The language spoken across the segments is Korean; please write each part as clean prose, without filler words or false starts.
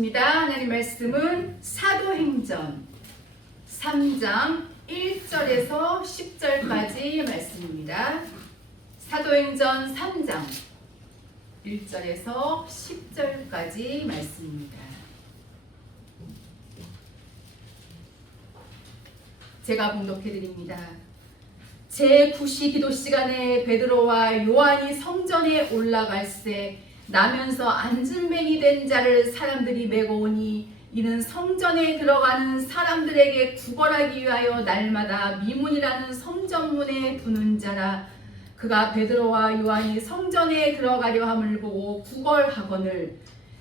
읽어보겠습니다. 하나님 말씀은 사도행전 3장 1절에서 10절까지 말씀입니다. 사도행전 3장 1절에서 10절까지 말씀입니다. 제가 봉독해드립니다. 제9시 기도 시간에 베드로와 요한이 성전에 올라갈새 나면서 안진뱅이 된 자를 사람들이 메고 오니 이는 성전에 들어가는 사람들에게 구걸하기 위하여 날마다 미문이라는 성전문에 두는 자라. 그가 베드로와 요한이 성전에 들어가려 함을 보고 구걸하거늘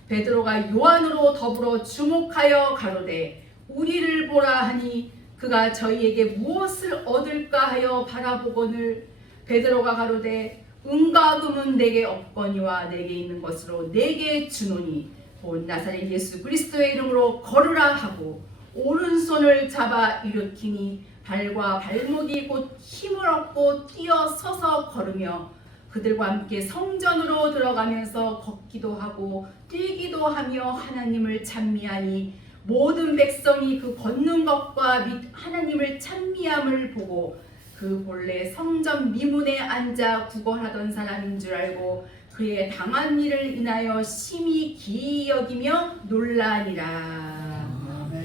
베드로가 요한으로 더불어 주목하여 가로되 우리를 보라 하니 그가 저희에게 무엇을 얻을까 하여 바라보거늘 베드로가 가로되 은과 금은 내게 없거니와 내게 있는 것으로 내게 주노니 곧 나사렛 예수 그리스도의 이름으로 걸으라 하고 오른손을 잡아 일으키니 발과 발목이 곧 힘을 얻고 뛰어 서서 걸으며 그들과 함께 성전으로 들어가면서 걷기도 하고 뛰기도 하며 하나님을 찬미하니 모든 백성이 그 걷는 것과 및 하나님을 찬미함을 보고 그 본래 성전 미문에 앉아 구걸하던 사람인 줄 알고 그의 당한 일을 인하여 심히 기이 여기며 놀라니라.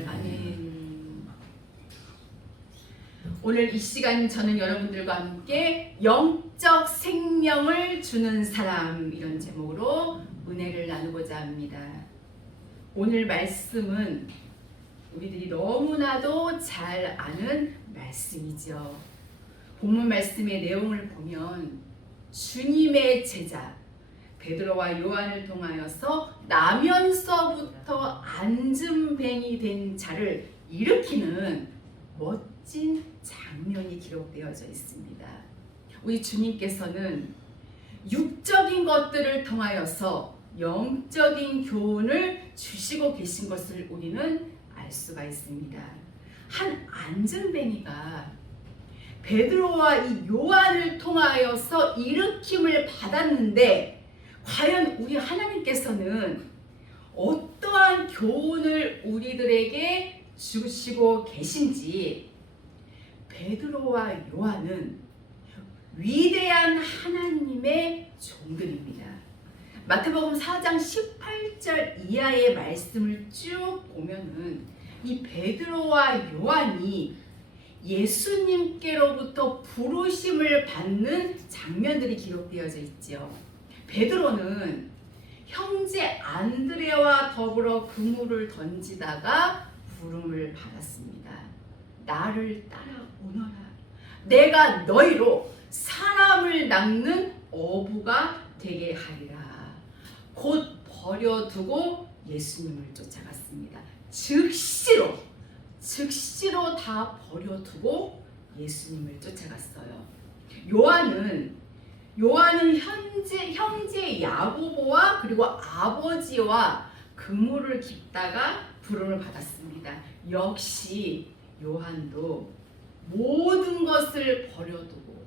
아멘. 오늘 이 시간 저는 여러분들과 함께 영적 생명을 주는 사람 이런 제목으로 은혜를 나누고자 합니다. 오늘 말씀은 우리들이 너무나도 잘 아는 말씀이죠. 본문 말씀의 내용을 보면 주님의 제자 베드로와 요한을 통하여서 나면서부터 안진뱅이 된 자를 일으키는 멋진 장면이 기록되어져 있습니다. 우리 주님께서는 육적인 것들을 통하여서 영적인 교훈을 주시고 계신 것을 우리는 알 수가 있습니다. 한 안진뱅이가 베드로와 이 요한을 통하여서 일으킴을 받았는데 과연 우리 하나님께서는 어떠한 교훈을 우리들에게 주시고 계신지 베드로와 요한은 위대한 하나님의 종들입니다. 마태복음 4장 18절 이하의 말씀을 쭉 보면은 이 베드로와 요한이 예수님께로부터 부르심을 받는 장면들이 기록되어져 있죠. 베드로는 형제 안드레와 더불어 그물을 던지다가 부름을 받았습니다. 나를 따라오너라. 내가 너희로 사람을 낚는 어부가 되게 하리라. 곧 버려두고 예수님을 쫓아갔습니다. 즉시로 다 버려두고 예수님을 쫓아갔어요. 요한은 형제 야고보와 그리고 아버지와 그물을 깃다가 부름을 받았습니다. 역시 요한도 모든 것을 버려두고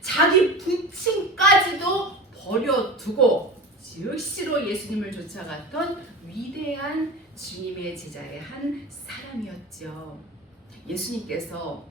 자기 부친까지도 버려두고 즉시로 예수님을 쫓아갔던 위대한 주님의 제자의 한 사람이었죠. 예수님께서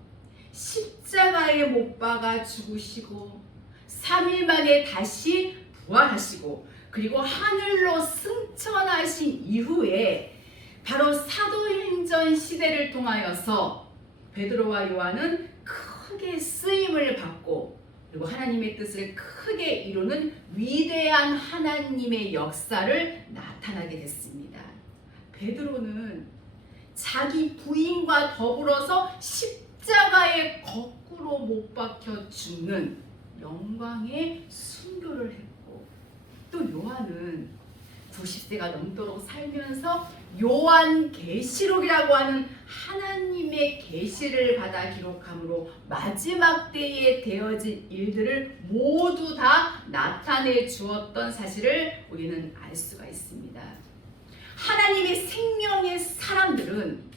십자가에 못 박아 죽으시고 3일 만에 다시 부활하시고 그리고 하늘로 승천하신 이후에 바로 사도행전 시대를 통하여서 베드로와 요한은 크게 쓰임을 받고 그리고 하나님의 뜻을 크게 이루는 위대한 하나님의 역사를 나타나게 됐습니다. 베드로는 자기 부인과 더불어서 십자가에 거꾸로 못 박혀 죽는 영광의 순교를 했고 또 요한은 90세가 넘도록 살면서 요한계시록이라고 하는 하나님의 계시를 받아 기록함으로 마지막 때에 되어질 일들을 모두 다 나타내 주었던 사실을 우리는 알 수가 있습니다. 하나님의 생명의 사람들은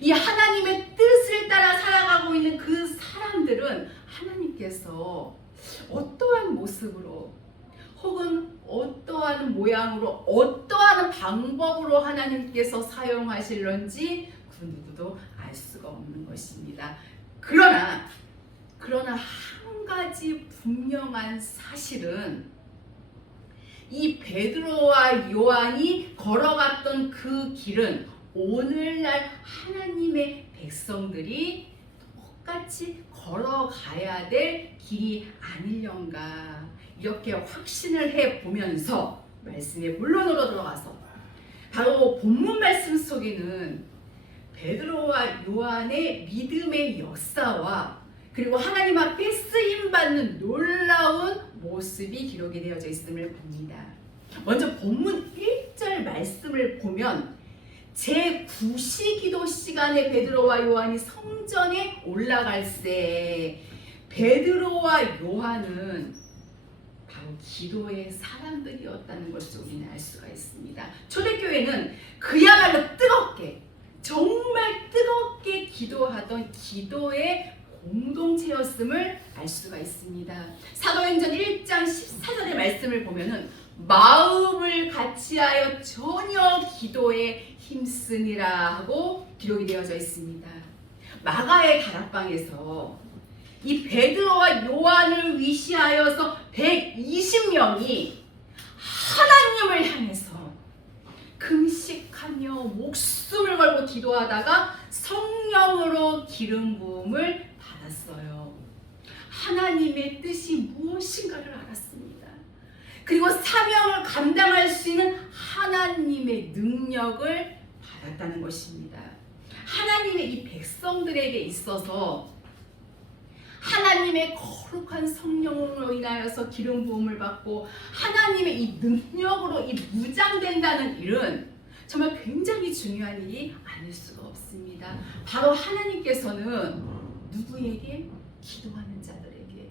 이 하나님의 뜻을 따라 살아가고 있는 그 사람들은 하나님께서 어떠한 모습으로 혹은 어떠한 어떠한 모양으로 어떠한 방법으로 하나님께서 사용하실런지 그 누구도 알 수가 없는 것입니다. 그러나 한 가지 분명한 사실은 이 베드로와 요한이 걸어갔던 그 길은 오늘날 하나님의 백성들이 똑같이 걸어가야 될 길이 아닐런가, 이렇게 확신을 해보면서 말씀의 본론으로 들어가서 바로 본문 말씀 속에는 베드로와 요한의 믿음의 역사와 그리고 하나님 앞에 쓰임받는 놀라운 모습이 기록이 되어져 있음을 봅니다. 먼저 본문 1절 말씀을 보면 제9시 기도 시간에 베드로와 요한이 성전에 올라갈새 베드로와 요한은 바로 기도의 사람들이었다는 것을 우리는 알 수가 있습니다. 초대교회는 그야말로 뜨겁게, 정말 뜨겁게 기도하던 기도의 공동체였음을 알 수가 있습니다. 사도행전 1장 14절의 말씀을 보면은 마음을 같이하여 전혀 기도에 힘쓰니라 하고 기록이 되어져 있습니다. 마가의 다락방에서 이 베드로와 요한을 위시하여서 120명이 하나님을 향해서 금식하며 목숨을 걸고 기도하다가 성령으로 기름 부음을 받았어요. 하나님의 뜻이 무엇인가를 알았습니다. 그리고 사명을 감당할 수 있는 하나님의 능력을 받았다는 것입니다. 하나님의 이 백성들에게 있어서 하나님의 거룩한 성령으로 인하여서 기름 부음을 받고 하나님의 이 능력으로 이 무장된다는 일은 정말 굉장히 중요한 일이 아닐 수가 없습니다. 바로 하나님께서는 누구에게? 기도하는 자들에게,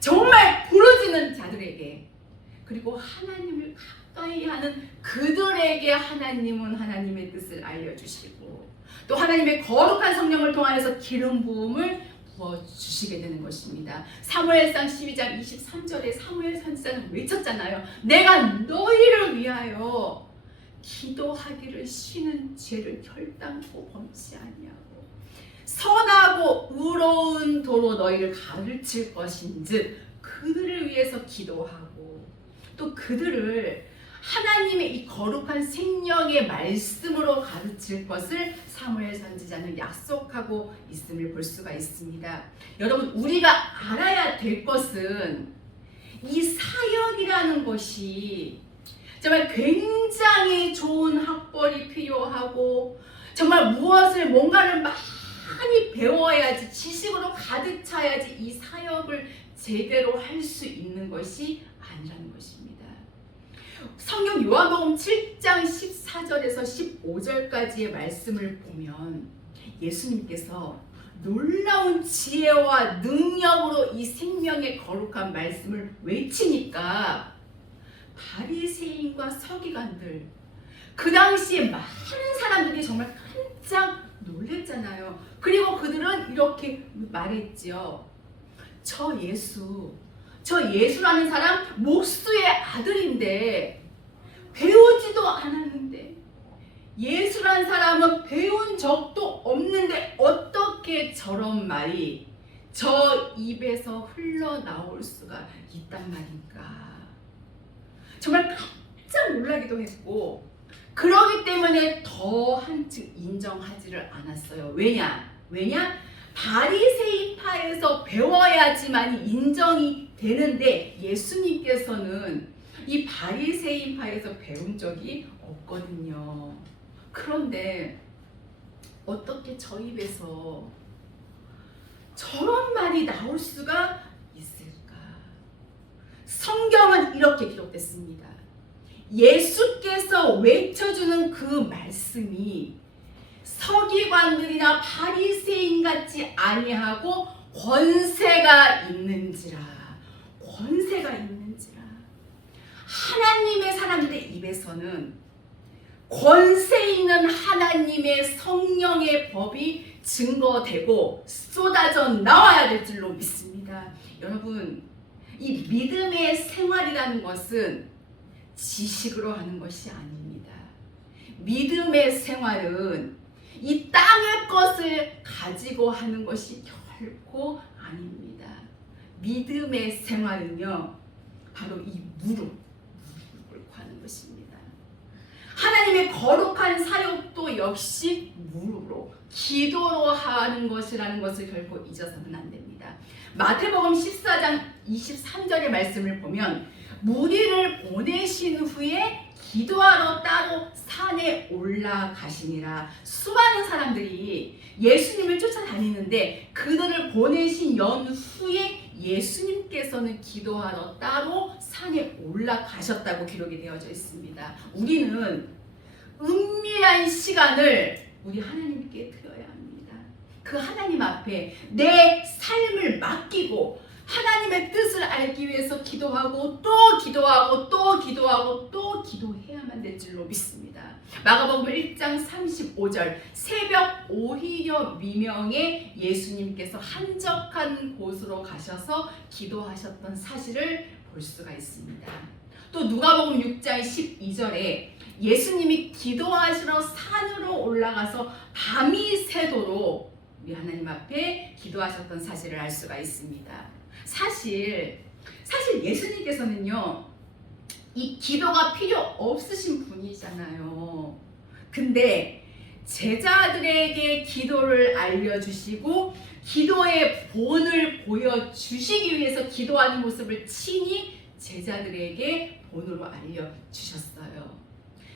정말 부르짖는 자들에게, 그리고 하나님을 가까이 하는 그들에게 하나님은 하나님의 뜻을 알려주시고 또 하나님의 거룩한 성령을 통하여서 기름 부음을 부어주시게 되는 것입니다. 사무엘상 12장 23절에 사무엘 선지자는 외쳤잖아요. 내가 너희를 위하여 기도하기를 쉬는 죄를 결단코 범치 아니하고 선하고 의로운 도로 너희를 가르칠 것인즉 그들을 위해서 기도하고 또 그들을 하나님의 이 거룩한 생명의 말씀으로 가르칠 것을 사무엘 선지자는 약속하고 있음을 볼 수가 있습니다. 여러분, 우리가 알아야 될 것은 이 사역이라는 것이 정말 굉장히 좋은 학벌이 필요하고 정말 뭔가를 많이 배워야지, 지식으로 가득 차야지 이 사역을 제대로 할 수 있는 것이 아니라는 것입니다. 성경 요한복음 7장 14절에서 15절까지의 말씀을 보면 예수님께서 놀라운 지혜와 능력으로 이 생명의 거룩한 말씀을 외치니까 바리새인과 서기관들, 그 당시에 많은 사람들이 정말 깜짝 놀랐잖아요. 그리고 그들은 이렇게 말했지요. 저 예수라는 사람 목수의 아들인데 배우지도 않았는데, 예수라는 사람은 배운 적도 없는데 어떻게 저런 말이 저 입에서 흘러나올 수가 있단 말인가. 정말 깜짝 놀라기도 했고, 그러기 때문에 더 한층 인정하지를 않았어요. 왜냐? 바리새인파에서 배워야지만 인정이 되는데 예수님께서는 이 바리새인파에서 배운 적이 없거든요. 그런데 어떻게 저 입에서 저런 말이 나올 수가 있을까? 성경은 이렇게 기록됐습니다. 예수께서 외쳐주는 그 말씀이 서기관들이나 바리새인 같지 아니하고 권세가 있는지라. 하나님의 사람들의 입에서는 권세 있는 하나님의 성령의 법이 증거되고 쏟아져 나와야 될 줄로 믿습니다. 여러분, 이 믿음의 생활이라는 것은 지식으로 하는 것이 아닙니다. 믿음의 생활은 이 땅의 것을 가지고 하는 것이 결코 아닙니다. 믿음의 생활은요, 바로 이 무릎을 꿇고 하는 것입니다. 하나님의 거룩한 사역도 역시 무릎으로, 기도로 하는 것이라는 것을 결코 잊어서는 안 됩니다. 마태복음 14장 23절의 말씀을 보면 무리를 보내신 후에 기도하러 따로 산에 올라가시니라. 수많은 사람들이 예수님을 쫓아다니는데 그들을 보내신 연후에 예수님께서는 기도하러 따로 산에 올라가셨다고 기록이 되어져 있습니다. 우리는 은밀한 시간을 우리 하나님께 드려야 합니다. 그 하나님 앞에 내 삶을 맡기고 하나님의 뜻을 알기 위해서 기도하고 또 기도하고 또 기도하고 또 기도해야만 될 줄로 믿습니다. 마가복음 1장 35절, 새벽 오히려 미명에 예수님께서 한적한 곳으로 가셔서 기도하셨던 사실을 볼 수가 있습니다. 또 누가복음 6장 12절에 예수님이 기도하시러 산으로 올라가서 밤이 새도록 우리 하나님 앞에 기도하셨던 사실을 알 수가 있습니다. 사실 예수님께서는요, 이 기도가 필요 없으신 분이잖아요. 근데 제자들에게 기도를 알려주시고 기도의 본을 보여주시기 위해서 기도하는 모습을 친히 제자들에게 본으로 알려주셨어요.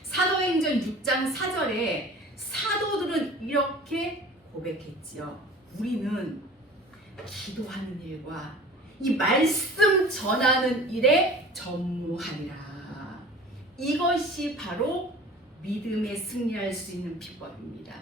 사도행전 6장 4절에 사도들은 이렇게 고백했지요. 우리는 기도하는 일과 이 말씀 전하는 일에 전무하리라. 이것이 바로 믿음에 승리할 수 있는 비법입니다.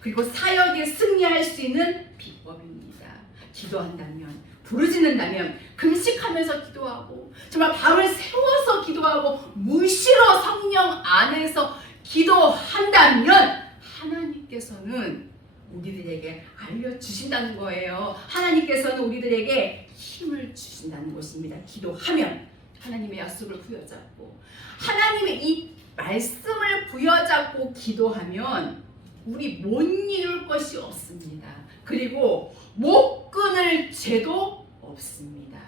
그리고 사역에 승리할 수 있는 비법입니다. 기도한다면, 부르짖는다면, 금식하면서 기도하고 정말 밤을 새워서 기도하고 무시로 성령 안에서 기도한다면 하나님께서는 우리들에게 알려주신다는 거예요. 하나님께서는 우리들에게 힘을 주신다는 것입니다. 기도하면 하나님의 약속을 부여잡고 하나님의 이 말씀을 부여잡고 기도하면 우리 못 이룰 것이 없습니다. 그리고 못 끊을 죄도 없습니다.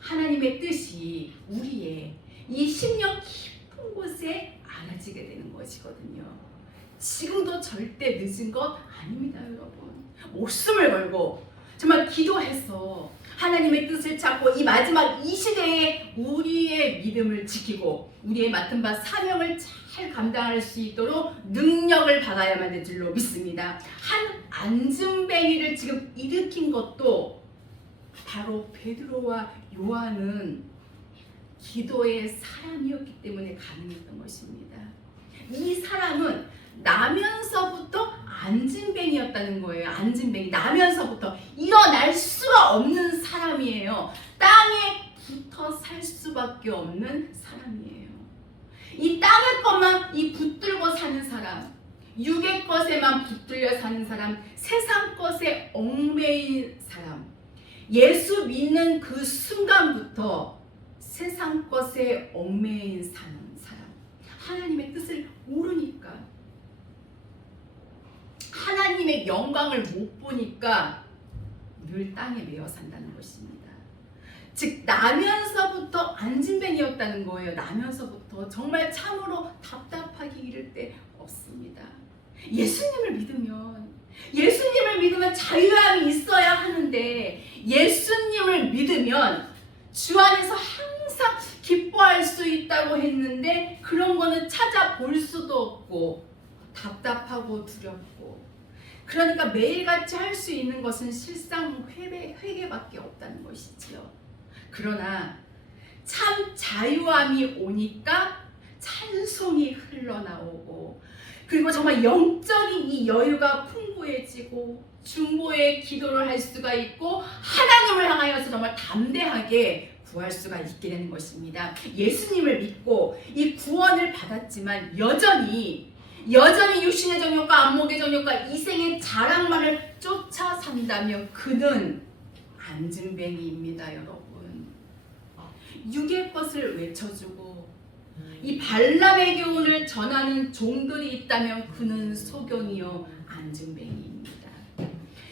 하나님의 뜻이 우리의 이 심령 깊은 곳에 알아지게 되는 것이거든요. 지금도 절대 늦은 것 아닙니다, 여러분. 목숨을 걸고 정말 기도해서 하나님의 뜻을 찾고 이 마지막 이 시대에 우리의 믿음을 지키고 우리의 맡은 바 사명을 잘 감당할 수 있도록 능력을 받아야만 될 줄로 믿습니다. 한 안진뱅이를 지금 일으킨 것도 바로 베드로와 요한은 기도의 사람이었기 때문에 가능했던 것입니다. 이 사람은 나면서부터 안진뱅이였다는 거예요. 안진뱅이, 나면서부터 일어날 수가 없는 사람이에요. 땅에 붙어 살 수밖에 없는 사람이에요. 이 땅의 것만 붙들고 사는 사람, 육의 것에만 붙들려 사는 사람, 세상 것에 얽매인 사람, 예수 믿는 그 순간부터 세상 것에 얽매인 사람, 하나님의 뜻을 모르니까, 하나님의 영광을 못 보니까 늘 땅에 매여 산다는 것입니다. 즉 나면서부터 안진뱅이였다는 거예요. 나면서부터 정말 참으로 답답하기 이를 데 없습니다. 예수님을 믿으면 자유함이 있어야 하는데, 예수님을 믿으면 주 안에서 항상 기뻐할 수 있다고 했는데 그런 거는 찾아볼 수도 없고 답답하고 두렵고, 그러니까 매일같이 할 수 있는 것은 실상 회개밖에 없다는 것이지요. 그러나 참 자유함이 오니까 찬송이 흘러나오고, 그리고 정말 영적인 이 여유가 풍부해지고 중보의 기도를 할 수가 있고 하나님을 향하여서 정말 담대하게 구할 수가 있게 되는 것입니다. 예수님을 믿고 이 구원을 받았지만 여전히 육신의 정욕과 안목의 정욕과 이생의 자랑만을 쫓아 산다면 그는 안진뱅이입니다, 여러분. 육의 것을 외쳐주고 이 발람의 교훈을 전하는 종들이 있다면 그는 소경이요 안진뱅이입니다.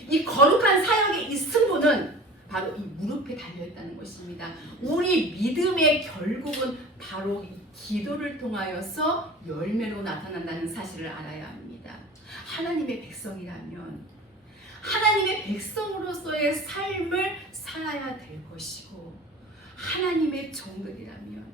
이 거룩한 사역의 이 승부는 바로 이 무릎에 달려있다는 것입니다. 우리 믿음의 결국은 바로 이 기도를 통하여서 열매로 나타난다는 사실을 알아야 합니다. 하나님의 백성이라면 하나님의 백성으로서의 삶을 살아야 될 것이고, 하나님의 종들이라면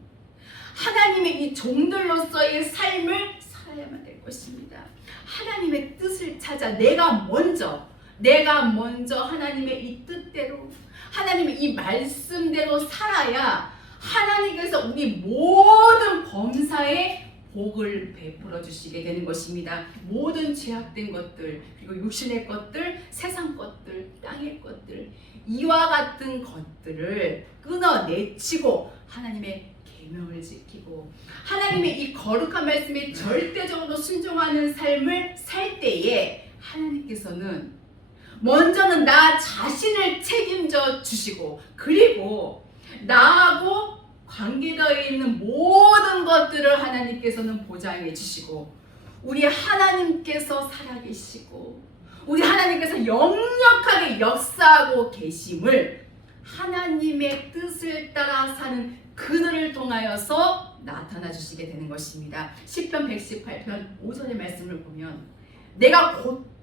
하나님의 이 종들로서의 삶을 살아야만 될 것입니다. 하나님의 뜻을 찾아 내가 먼저 하나님의 이 뜻대로, 하나님의 이 말씀대로 살아야 하나님께서 우리 모든 범사에 복을 베풀어 주시게 되는 것입니다. 모든 죄악된 것들, 그리고 육신의 것들, 세상 것들, 땅의 것들, 이와 같은 것들을 끊어내치고 하나님의 계명을 지키고 하나님의 이 거룩한 말씀에 절대적으로 순종하는 삶을 살 때에 하나님께서는 먼저는 나 자신을 책임져 주시고, 그리고 나하고 관계되어 있는 모든 것들을 하나님께서는 보장해 주시고, 우리 하나님께서 살아계시고 우리 하나님께서 역력하게 역사하고 계심을 하나님의 뜻을 따라 사는 그들을 통하여서 나타나 주시게 되는 것입니다. 시편 118편 5절의 말씀을 보면, 내가 고통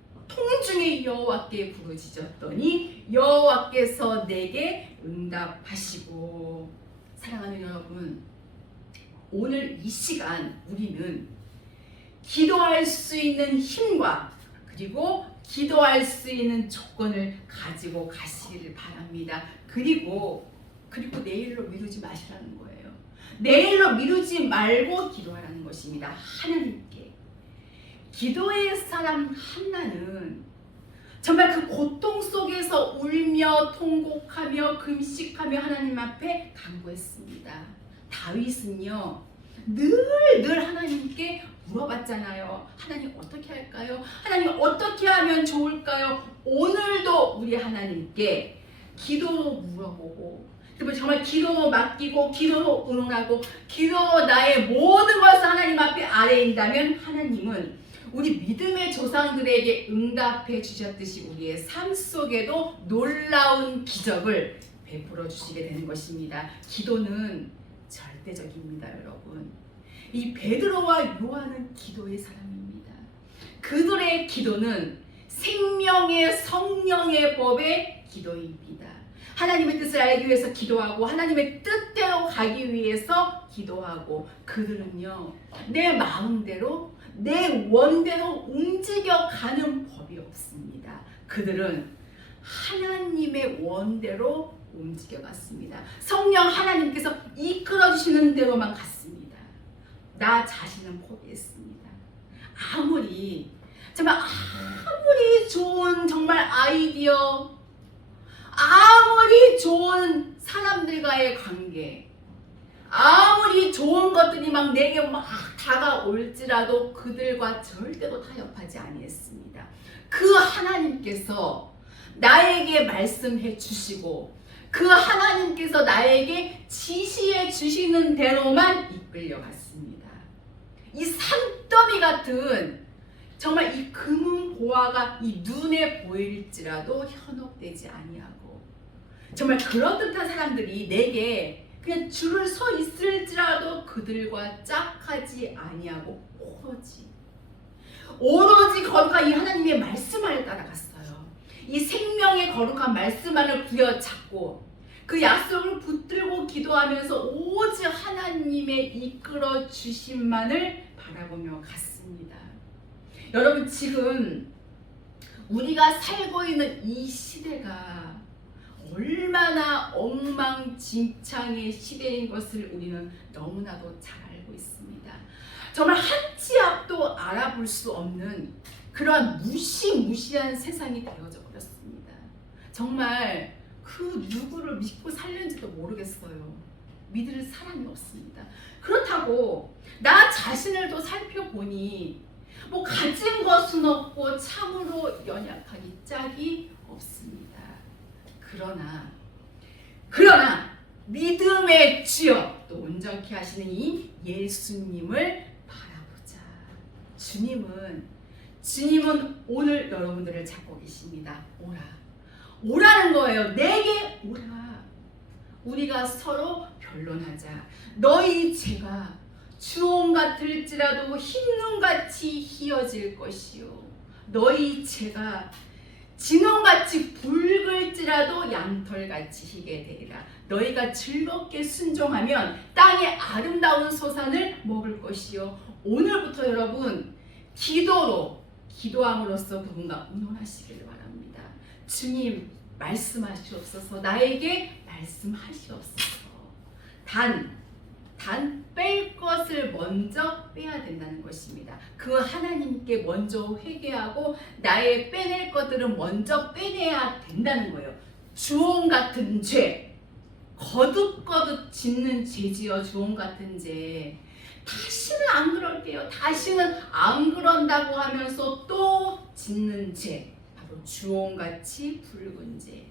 중에 여호와께 부르짖었더니 여호와께서 내게 응답하시고. 사랑하는 여러분, 오늘 이 시간 우리는 기도할 수 있는 힘과 그리고 기도할 수 있는 조건을 가지고 가시기를 바랍니다. 그리고 내일로 미루지 마시라는 거예요. 내일로 미루지 말고 기도하라는 것입니다. 하나님께. 기도의 사람 한나는 정말 그 고통 속에서 울며 통곡하며 금식하며 하나님 앞에 간구했습니다. 다윗은요, 늘 하나님께 물어봤잖아요. 하나님 어떻게 할까요? 하나님 어떻게 하면 좋을까요? 오늘도 우리 하나님께 기도로 물어보고, 그리고 정말 기도로 맡기고 기도로 의논하고 기도로 나의 모든 것을 하나님 앞에 아뢰인다면 하나님은 우리 믿음의 조상들에게 응답해 주셨듯이 우리의 삶 속에도 놀라운 기적을 베풀어 주시게 되는 것입니다. 기도는 절대적입니다, 여러분. 이 베드로와 요한은 기도의 사람입니다. 그들의 기도는 생명의 성령의 법의 기도입니다. 하나님의 뜻을 알기 위해서 기도하고 하나님의 뜻대로 가기 위해서 기도하고, 그들은요 내 마음대로 내 원대로 움직여가는 법이 없습니다. 그들은 하나님의 원대로 움직여갔습니다. 성령 하나님께서 이끌어주시는 대로만 갔습니다. 나 자신은 포기했습니다. 아무리 좋은 정말 아이디어, 아무리 좋은 사람들과의 관계, 아무리 좋은 것들이 막 내게 막 다가올지라도 그들과 절대로 타협하지 아니했습니다. 그 하나님께서 나에게 말씀해 주시고 그 하나님께서 나에게 지시해 주시는 대로만 이끌려갔습니다. 이 산더미 같은 정말 이 금은 보화가 이 눈에 보일지라도 현혹되지 아니하고, 정말 그럴듯한 사람들이 내게 그냥 줄을 서 있을지라도 그들과 짝하지 아니하고 오로지 거룩한 이 하나님의 말씀만을 따라갔어요. 이 생명의 거룩한 말씀만을 부여잡고 그 약속을 붙들고 기도하면서 오직 하나님의 이끌어 주심만을 바라보며 갔습니다. 여러분, 지금 우리가 살고 있는 이 시대가 얼마나 엉망진창의 시대인 것을 우리는 너무나도 잘 알고 있습니다. 정말 한 치 앞도 알아볼 수 없는 그러한 무시무시한 세상이 되어져 버렸습니다. 정말 그 누구를 믿고 살는지도 모르겠어요. 믿을 사람이 없습니다. 그렇다고 나 자신을 또 살펴보니 가진 것은 없고 참으로 연약하기 짝이 없습니다. 그러나 믿음의 주여 또 온전케 하시는 이 예수님을 바라보자. 주님은 오늘 여러분들을 찾고 계십니다. 오라는 거예요. 내게 오라. 우리가 서로 변론하자. 너희 죄가 주홍 같을지라도 흰눈같이 희어질 것이요 너희 죄가 진홍같이 붉을지라도 양털같이 희게 되리라. 너희가 즐겁게 순종하면 땅의 아름다운 소산을 먹을 것이요. 오늘부터 여러분 기도함으로써 누군가 의논하시기를 바랍니다. 주님 말씀하시옵소서. 나에게 말씀하시옵소서. 단 뺄 것을 먼저 빼야 된다는 것입니다. 그 하나님께 먼저 회개하고 나의 빼낼 것들은 먼저 빼내야 된다는 거예요. 주홍 같은 죄, 거듭거듭 짓는 죄지요. 주홍 같은 죄. 다시는 안 그럴게요. 다시는 안 그런다고 하면서 또 짓는 죄, 바로 주홍같이 붉은 죄.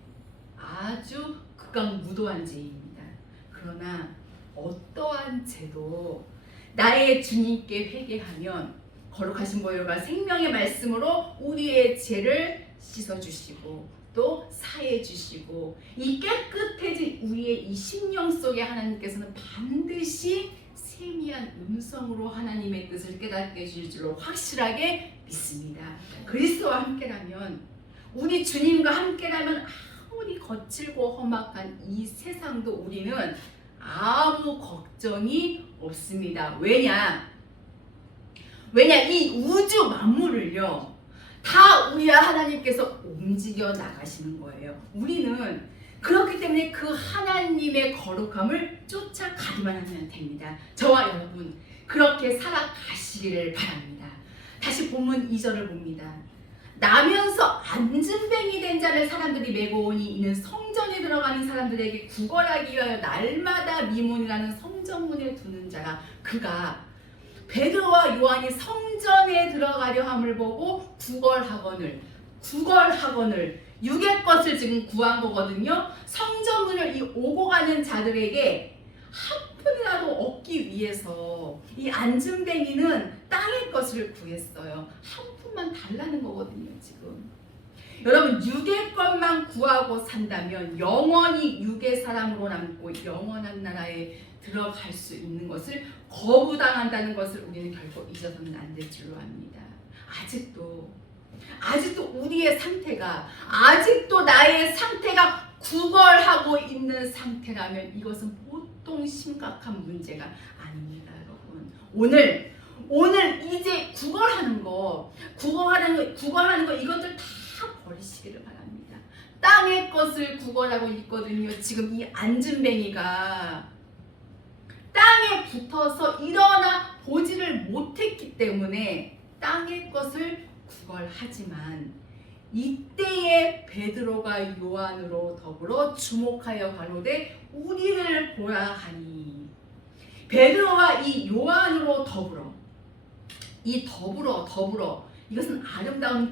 아주 극악무도한 죄입니다. 그러나 어떠한 죄도 나의 주님께 회개하면 거룩하신 보혈과 생명의 말씀으로 우리의 죄를 씻어주시고 또 사해주시고 이 깨끗해진 우리의 이 심령 속에 하나님께서는 반드시 세미한 음성으로 하나님의 뜻을 깨닫게 해줄 줄로 확실하게 믿습니다. 그리스도와 함께라면, 우리 주님과 함께라면 아무리 거칠고 험악한 이 세상도 우리는 아무 걱정이 없습니다. 왜냐 이 우주 만물을요 다 우리 하나님께서 움직여 나가시는 거예요. 우리는 그렇기 때문에 그 하나님의 거룩함을 쫓아가기만 하면 됩니다. 저와 여러분 그렇게 살아가시기를 바랍니다. 다시 본문 2절을 봅니다. 나면서 앉은뱅이 된 자를 사람들이 메고 오니 이는 성전에 들어가는 사람들에게 구걸하기 위하여 날마다 미문이라는 성전문에 두는 자라. 그가 베드로와 요한이 성전에 들어가려 함을 보고 구걸하거늘 육의 것을 지금 구한 거거든요. 성전문을 이 오고 가는 자들에게 한 푼이라도 얻기 위해서 이 앉은뱅이는 땅의 것을 구했어요. 한 푼만 달라는 거거든요. 지금 여러분 육의 것만 구하고 산다면 영원히 육의 사람으로 남고 영원한 나라에 들어갈 수 있는 것을 거부당한다는 것을 우리는 결코 잊어서는 안 될 줄로 압니다. 아직도 우리의 상태가, 아직도 나의 상태가 구걸하고 있는 상태라면 이것은 보통 심각한 문제가 아닙니다, 여러분. 오늘 이제 구걸하는 거 이것들 다 버리시기를 바랍니다. 땅의 것을 구걸하고 있거든요. 지금 이 앉은뱅이가 땅에 붙어서 일어나 보지를 못했기 때문에 땅의 것을 구걸하지만 이때에 베드로가 요한으로 더불어 주목하여 가로되 우리를 보라 하니, 베드로와 이 요한으로 더불어 이것은 아름다운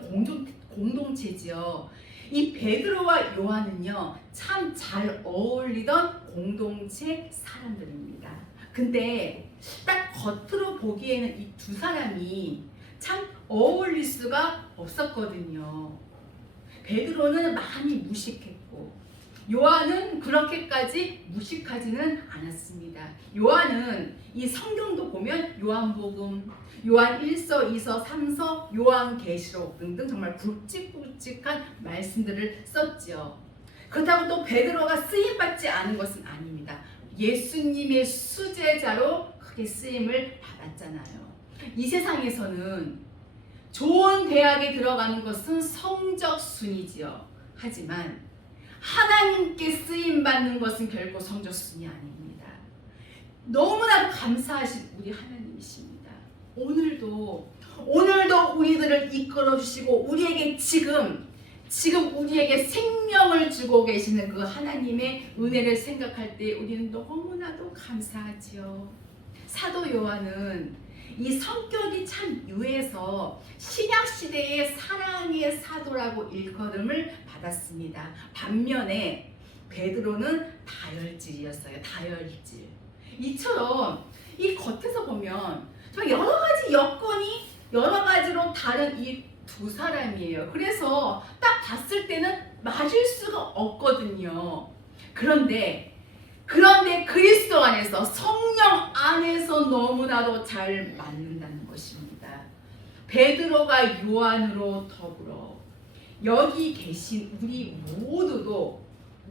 공동체지요. 이 베드로와 요한은요 참 잘 어울리던 공동체 사람들입니다. 근데 딱 겉으로 보기에는 이 두 사람이 참 어울릴 수가 없었거든요. 베드로는 많이 무식했고 요한은 그렇게까지 무식하지는 않았습니다. 요한은 이 성경도 보면 요한복음, 요한 1서, 2서, 3서, 요한계시록 등등 정말 굵직굵직한 말씀들을 썼죠. 그렇다고 또 베드로가 쓰임받지 않은 것은 아닙니다. 예수님의 수제자로 크게 쓰임을 받았잖아요. 이 세상에서는 좋은 대학에 들어가는 것은 성적 순이지요. 하지만 하나님께 쓰임받는 것은 결코 성적 순이 아닙니다. 너무나도 감사하신 우리 하나님이십니다. 오늘도 우리들을 이끌어 주시고 우리에게 지금 우리에게 생명을 주고 계시는 그 하나님의 은혜를 생각할 때 우리는 너무나도 감사하지요. 사도 요한은 이 성격이 참 유해서 신약시대의 사랑의 사도라고 일컬음을 받았습니다. 반면에 베드로는 다혈질이었어요. 다혈질. 이처럼 이 겉에서 보면 정말 여러 가지 여건이 여러 가지로 다른 이 두 사람이에요. 그래서 딱 봤을 때는 맞을 수가 없거든요. 그런데 그리스도 안에서, 성령 안에서 너무나도 잘 맞는다는 것입니다. 베드로가 요한으로 더불어 여기 계신 우리 모두도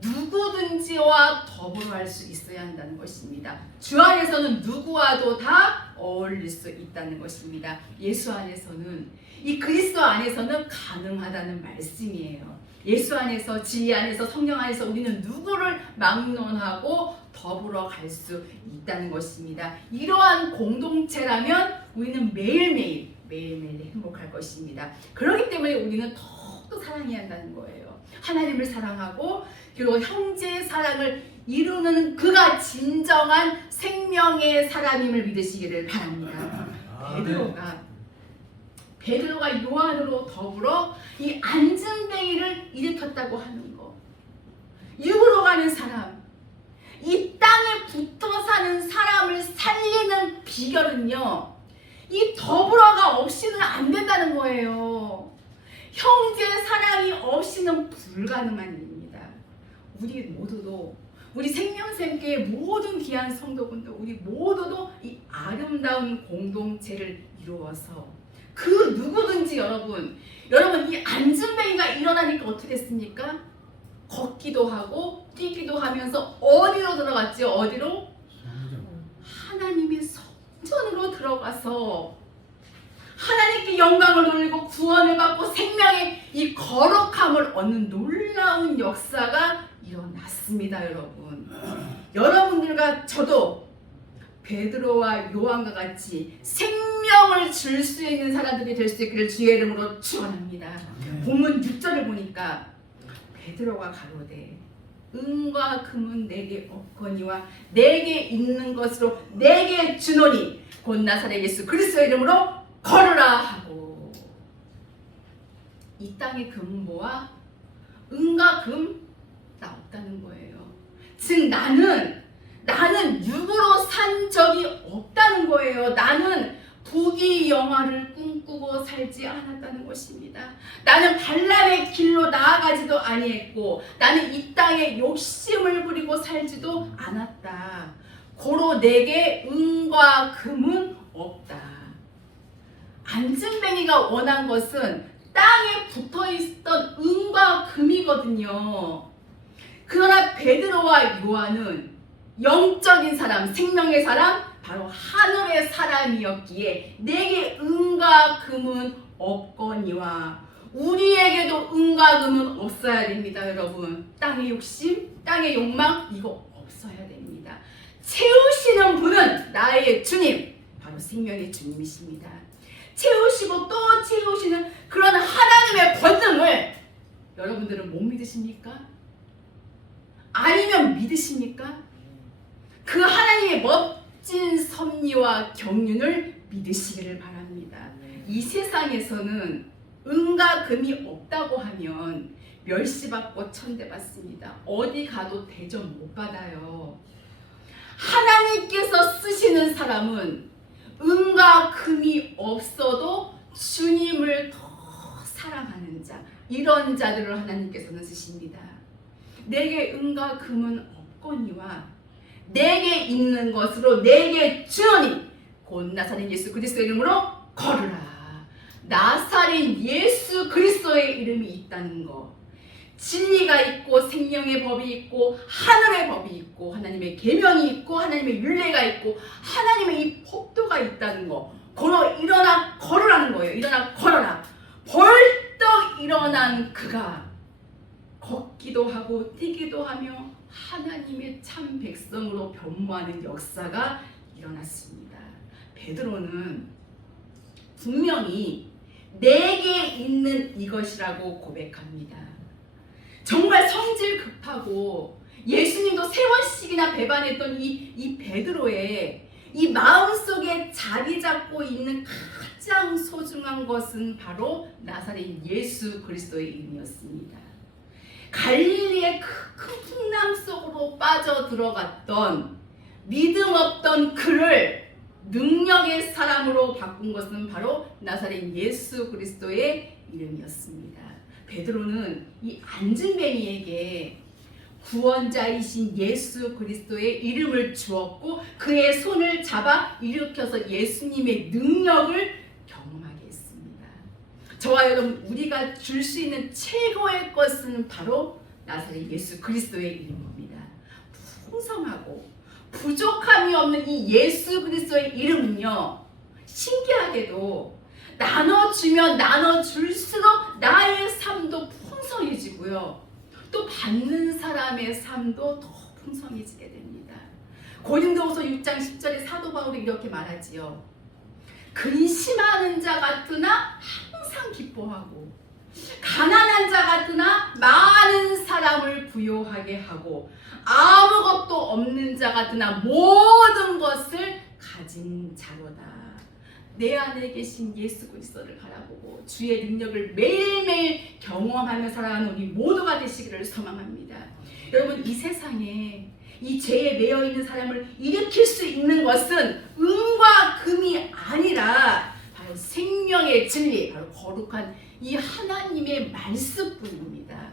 누구든지와 더불어 할 수 있어야 한다는 것입니다. 주 안에서는 누구와도 다 어울릴 수 있다는 것입니다. 예수 안에서는, 이 그리스도 안에서는 가능하다는 말씀이에요. 예수 안에서, 진리 안에서, 성령 안에서 우리는 누구를 막론하고 더불어 갈 수 있다는 것입니다. 이러한 공동체라면 우리는 매일매일 행복할 것입니다. 그렇기 때문에 우리는 더욱더 사랑해야 한다는 거예요. 하나님을 사랑하고 그리고 형제의 사랑을 이루는 그가 진정한 생명의 사람임을 믿으시기를 바랍니다. 베드로가 요한으로 더불어 이 안진뱅이를 일으켰다고 하는 거. 육으로 가는 사람, 이 땅에 붙어 사는 사람을 살리는 비결은요, 이 더불어가 없이는 안 된다는 거예요. 형제 사랑이 없이는 불가능한 일입니다. 우리 모두도, 우리 생명샘교의 모든 귀한 성도분들, 우리 모두도 이 아름다운 공동체를 이루어서 그 누구든지 여러분 이 안진뱅이가 일어나니까 어떻게 됐습니까? 걷기도 하고 뛰기도 하면서 어디로 들어갔죠? 어디로? 하나님의 성전으로 들어가서 하나님께 영광을 돌리고 구원을 받고 생명의 이 거룩함을 얻는 놀라운 역사가 일어났습니다. 여러분들과 저도 베드로와 요한과 같이 생명을 줄 수 있는 사람들이 될 수 있기를 주의 이름으로 축원합니다. 본문 6절을 보니까 베드로가 가로되 은과 금은 내게 없거니와 내게 있는 것으로 내게 주노니 곧 나사렛 예수 그리스도의 이름으로 걸으라 하고, 이 땅의 금보와 은과 금 다 없다는 거예요. 즉 나는 육으로 산 적이 없다는 거예요. 나는 부귀 영화를 꿈꾸고 살지 않았다는 것입니다. 나는 발람의 길로 나아가지도 아니했고 나는 이 땅에 욕심을 부리고 살지도 않았다. 고로 내게 은과 금은 없다. 안진뱅이가 원한 것은 땅에 붙어있던 은과 금이거든요. 그러나 베드로와 요한은 영적인 사람, 생명의 사람, 바로 하늘의 사람이었기에 내게 은과 금은 없거니와, 우리에게도 은과 금은 없어야 됩니다. 여러분, 땅의 욕심, 땅의 욕망 이거 없어야 됩니다. 채우시는 분은 나의 주님, 바로 생명의 주님이십니다. 채우시고 또 채우시는 그런 하나님의 권능을 여러분들은 못 믿으십니까? 아니면 믿으십니까? 그 하나님의 멋진 섭리와 경륜을 믿으시기를 바랍니다. 이 세상에서는 은과 금이 없다고 하면 멸시받고 천대받습니다. 어디 가도 대접 못 받아요. 하나님께서 쓰시는 사람은 은과 금이 없어도 주님을 더 사랑하는 자, 이런 자들을 하나님께서는 쓰십니다. 내게 은과 금은 없거니와 내게 있는 것으로 내게 주노니 곧 나사렛 예수 그리스도의 이름으로 걸으라. 나사렛 예수 그리스도의 이름이 있다는 것, 진리가 있고 생명의 법이 있고 하늘의 법이 있고 하나님의 계명이 있고 하나님의 율례가 있고 하나님의 이 법도가 있다는 것, 걸어 일어나 걸으라는 거예요. 일어나 걸어라. 벌떡 일어난 그가 걷기도 하고 뛰기도 하며 하나님의 참 백성으로 변모하는 역사가 일어났습니다. 베드로는 분명히 내게 있는 이것이라고 고백합니다. 정말 성질 급하고 예수님도 3번씩이나 배반했던 이 베드로의 이 마음속에 자리 잡고 있는 가장 소중한 것은 바로 나사렛 예수 그리스도의 이름이었습니다. 갈릴리의 큰 풍랑 속으로 빠져들어갔던 믿음 없던 그를 능력의 사람으로 바꾼 것은 바로 나사렛 예수 그리스도의 이름이었습니다. 베드로는 이 안진뱅이에게 구원자이신 예수 그리스도의 이름을 주었고 그의 손을 잡아 일으켜서 예수님의 능력을 경험하게 했습니다. 저와 여러분, 우리가 줄 수 있는 최고의 것은 바로 나사렛 예수 그리스도의 이름입니다. 풍성하고 부족함이 없는 이 예수 그리스도의 이름은요, 신기하게도 나눠주면 나눠줄수록 나의 삶도 풍성해지고요, 또 받는 사람의 삶도 더 풍성해지게 됩니다. 고린도후서 6장 10절에 사도 바울이 이렇게 말하지요. 근심하는 자 같으나 항상 기뻐하고 가난한 자 같으나 많은 사람을 부요하게 하고 아무것도 없는 자 같으나 모든 것을 가진 자로다. 내 안에 계신 예수 그리스도를 바라보고 주의 능력을 매일매일 경험하며 살아가는 우리 모두가 되시기를 소망합니다. 여러분, 이 세상에 이 죄에 매여 있는 사람을 일으킬 수 있는 것은 은과 금이 아니라 바로 생명의 진리, 바로 거룩한 이 하나님의 말씀뿐입니다.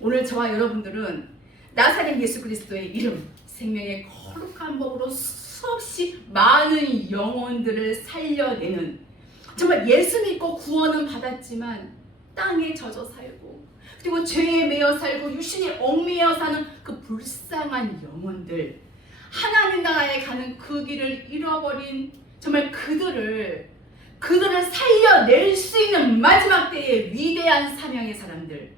오늘 저와 여러분들은 나사렛 예수 그리스도의 이름, 생명의 거룩한 법으로 수없이 많은 영혼들을 살려내는, 정말 예수 믿고 구원은 받았지만 땅에 젖어 살고 그리고 죄에 매여 살고 육신에 얽매여 사는 그 불쌍한 영혼들, 하나님 나라에 가는 그 길을 잃어버린 정말 그들을 살려낼 수 있는 마지막 때의 위대한 사명의 사람들,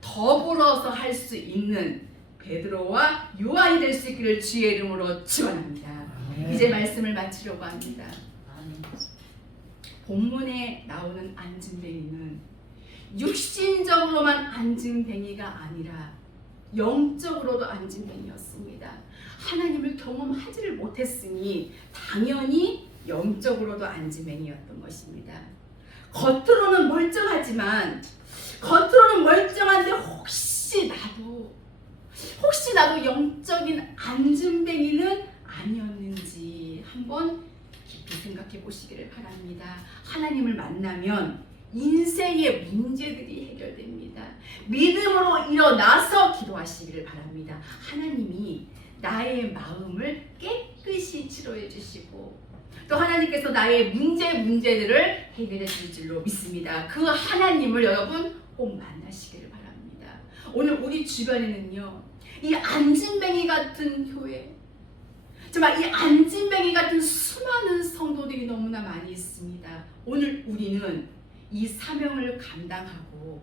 더불어서 할 수 있는 베드로와 요한이 될 수 있기를 주의 이름으로 축원합니다. 이제 말씀을 마치려고 합니다. 본문에 나오는 안진뱅이는 육신적으로만 안진뱅이가 아니라 영적으로도 안진뱅이였습니다. 하나님을 경험하지를 못했으니 당연히 영적으로도 안진뱅이였던 것입니다. 겉으로는 멀쩡한데 혹시 나도 영적인 안진뱅이는 아니었는지 한번 깊이 생각해 보시기를 바랍니다. 하나님을 만나면 인생의 문제들이 해결됩니다. 믿음으로 일어나서 기도하시기를 바랍니다. 하나님이 나의 마음을 깨끗이 치료해 주시고 또 하나님께서 나의 문제들을 해결해 줄 줄로 믿습니다. 그 하나님을 여러분 꼭 만나시기를 바랍니다. 오늘 우리 주변에는요, 이 안진뱅이 같은 교회, 정말 이 안진뱅이 같은 수많은 성도들이 너무나 많이 있습니다. 오늘 우리는 이 사명을 감당하고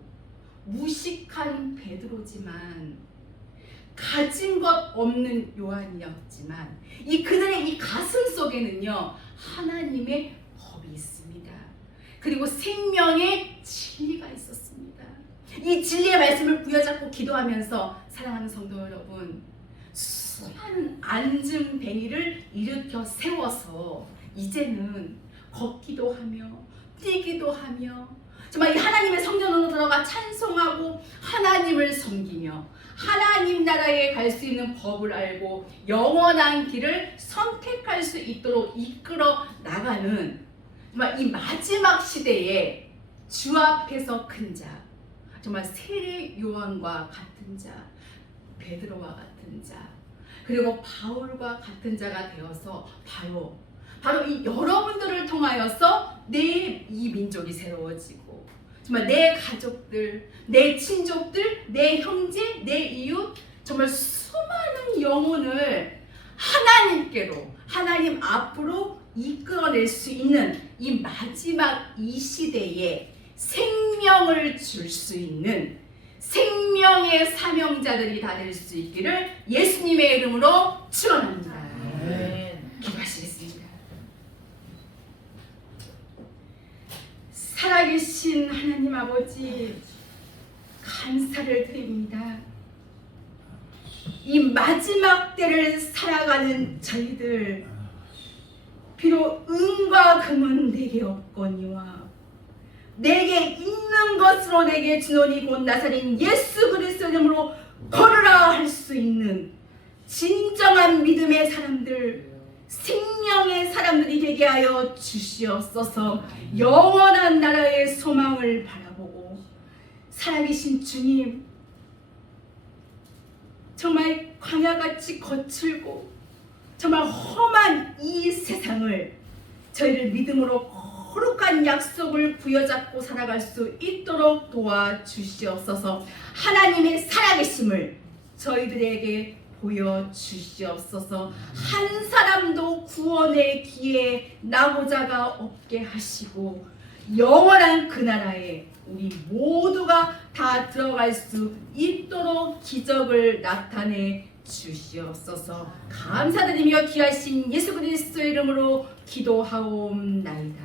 무식한 베드로지만 가진 것 없는 요한이었지만 그들의 이 가슴 속에는요, 하나님의 법이 있습니다. 그리고 생명의 진리가 있었습니다. 이 진리의 말씀을 부여잡고 기도하면서 사랑하는 성도 여러분, 수많은 안진뱅이를 일으켜 세워서 이제는 걷기도 하며 뛰기도 하며 정말 이 하나님의 성전으로 들어가 찬송하고 하나님을 섬기며 하나님 나라에 갈 수 있는 법을 알고 영원한 길을 선택할 수 있도록 이끌어 나가는 정말 이 마지막 시대에 주 앞에서 큰 자, 정말 세례 요한과 같은 자, 베드로와 같은 자, 그리고 바울과 같은 자가 되어서 바로 이 여러분들을 통하여서 내 이 민족이 새로워지고 정말 내 가족들, 내 친족들, 내 형제, 내 이웃, 정말 수많은 영혼을 하나님께로, 하나님 앞으로 이끌어낼 수 있는 이 마지막 이 시대에 생명을 줄 수 있는 생명의 사명자들이 다 될 수 있기를 예수님의 이름으로 축원합니다. 기도하시겠습니다. 살아계신 하나님 아버지, 감사를 드립니다. 이 마지막 때를 살아가는 저희들, 비록 은과 금은 내게 없거니와 내게 있는 것으로 내게 주노니 곧 나사렛 예수 그리스도 이름으로 걸으라 할 수 있는 진정한 믿음의 사람들, 생명의 사람들이 되게 하여 주시옵소서. 영원한 나라의 소망을 바라보고 살아계신 주님, 정말 광야같이 거칠고 정말 험한 이 세상을 저희를 믿음으로 거룩한 약속을 부여잡고 살아갈 수 있도록 도와주시옵소서. 하나님의 살아계심을 저희들에게 보여주시옵소서. 한 사람도 구원의 기회에 나고자가 없게 하시고 영원한 그 나라에 우리 모두가 다 들어갈 수 있도록 기적을 나타내 주시옵소서. 감사드리며 귀하신 예수 그리스도의 이름으로 기도하옵나이다.